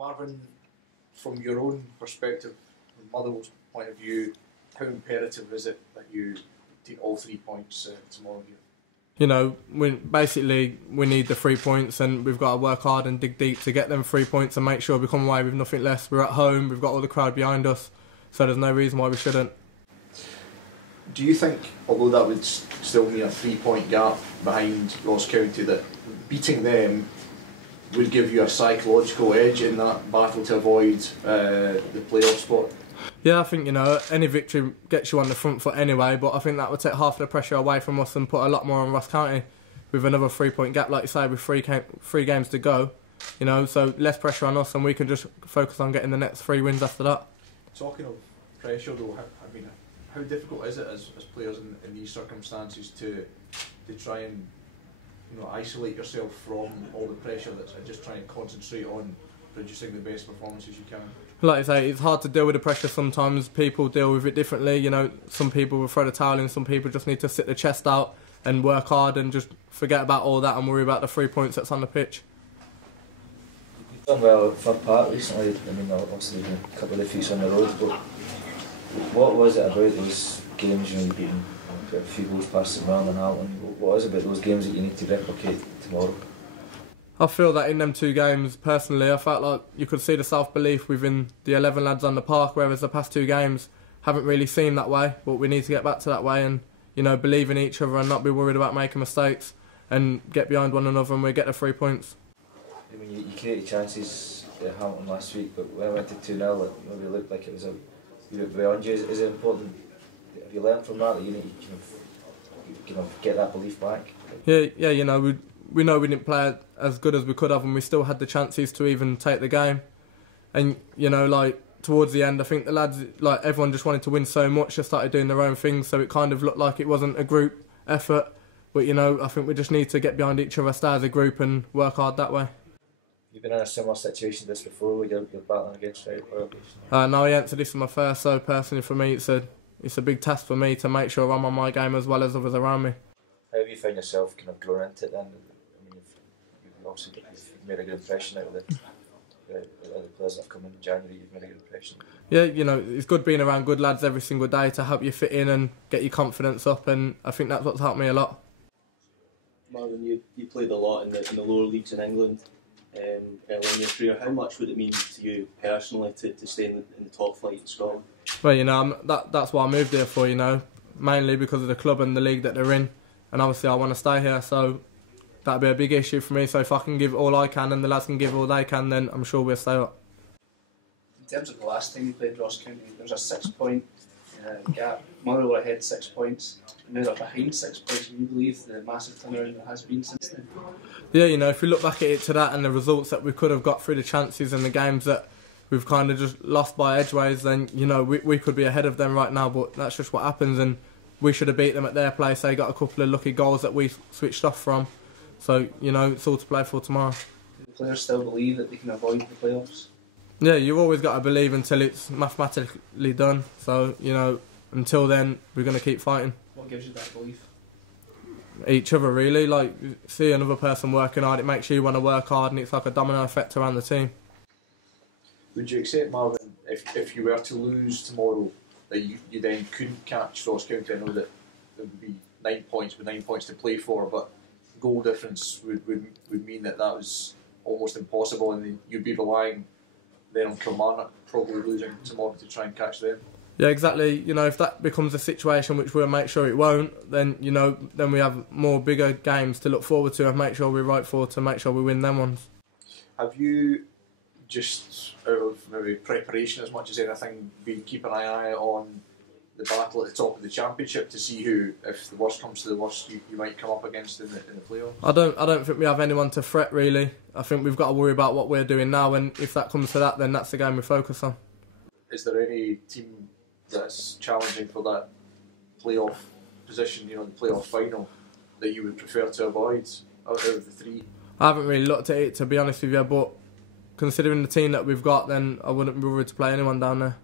Marvin, from your own perspective, from Motherwell's point of view, how imperative is it that you take all 3 points tomorrow here? You know, we need the 3 points, and we've got to work hard and dig deep to get them 3 points and make sure we come away with nothing less. We're at home, we've got all the crowd behind us, so there's no reason why we shouldn't. Do you think, although that would still mean a 3 point gap behind Ross County, that beating them would give you a psychological edge in that battle to avoid the playoff spot? Yeah, I think, you know, any victory gets you on the front foot anyway, but I think that would take half the pressure away from us and put a lot more on Ross County with another 3 point gap, like you say, with three games to go. You know, so less pressure on us and we can just focus on getting the next 3 wins after that. Talking of pressure though, how difficult is it as players in these circumstances to try and isolate yourself from all the pressure that's just trying to concentrate on producing the best performances you can? Like I say, it's hard to deal with the pressure sometimes. People deal with it differently. You know, some people will throw the towel in, some people just need to sit the chest out and work hard and just forget about all that and worry about the 3 points that's on the pitch. You've done well at Fir Park recently. I mean, obviously a couple of defeats on the road, but what was it about those games, you beating a few goals past St Mirren and Hamilton? What was it about those games that you need to replicate tomorrow? I feel that in them 2 games, personally, I felt like you could see the self-belief within the 11 lads on the park, whereas the past 2 games haven't really seemed that way. But we need to get back to that way and, believe in each other and not be worried about making mistakes and get behind one another and we get the 3 points. I mean, you created chances at Hamilton last week, but when I went to 2-0, it maybe looked like it was a bit beyond you. Is it important? Have you learned from that you need to get that belief back? Yeah. We know we didn't play as good as we could have, and we still had the chances to even take the game. And towards the end, I think the lads, everyone just wanted to win so much, they started doing their own things. So it kind of looked like it wasn't a group effort. But I think we just need to get behind each other, stay as a group, and work hard that way. You've been in a similar situation to this before, where you're battling against rivals? No, I ain't. So this is my first. So personally, for me, it's a big task for me to make sure I'm on my game as well as others around me. How have you found yourself kind of growing into it then? I mean, you've obviously made a good impression out of the players that have come in January. You've made a good impression. Yeah, it's good being around good lads every single day to help you fit in and get your confidence up, and I think that's what's helped me a lot. Marvin, you played a lot in the lower leagues in England early in your career. How much would it mean to you personally to stay in the top flight in Scotland? Well, that's why I moved here for, mainly because of the club and the league that they're in, and obviously I want to stay here, so that'd be a big issue for me. So if I can give all I can and the lads can give all they can, then I'm sure we'll stay up. In terms of the last time you played Ross County, there was a 6 point gap. Motherwell were ahead 6 points, and now they're behind 6 points. Can you believe the massive turnaround that has been since then? Yeah, if we look back at it to that and the results that we could have got through the chances and the games that we've kind of just lost by edgeways, then we could be ahead of them right now, but that's just what happens, and we should have beat them at their place. They got a couple of lucky goals that we switched off from, so it's all to play for tomorrow. Do the players still believe that they can avoid the playoffs? Yeah, you've always got to believe until it's mathematically done, so until then we're going to keep fighting. What gives you that belief? Each other, really. See another person working hard, it makes you want to work hard, and it's like a domino effect around the team. Would you accept, Marvin, if you were to lose tomorrow, that you then couldn't catch Ross County? I know that there would be 9 points with 9 points to play for, but goal difference would mean that was almost impossible, and you'd be relying then on Kilmarnock probably losing tomorrow to try and catch them. Yeah, exactly. If that becomes a situation, which we'll make sure it won't, then then we have more bigger games to look forward to and make sure we're right for to make sure we win them ones. Have you, just out of maybe preparation as much as anything, been keeping an eye on the battle at the top of the championship to see who, if the worst comes to the worst, you might come up against in the playoffs? I don't think we have anyone to fret, really. I think we've got to worry about what we're doing now, and if that comes to that, then that's the game we focus on. Is there any team that's challenging for that playoff position, the playoff final, that you would prefer to avoid out of the 3? I haven't really looked at it, to be honest with you, but considering the team that we've got, then I wouldn't be worried to play anyone down there.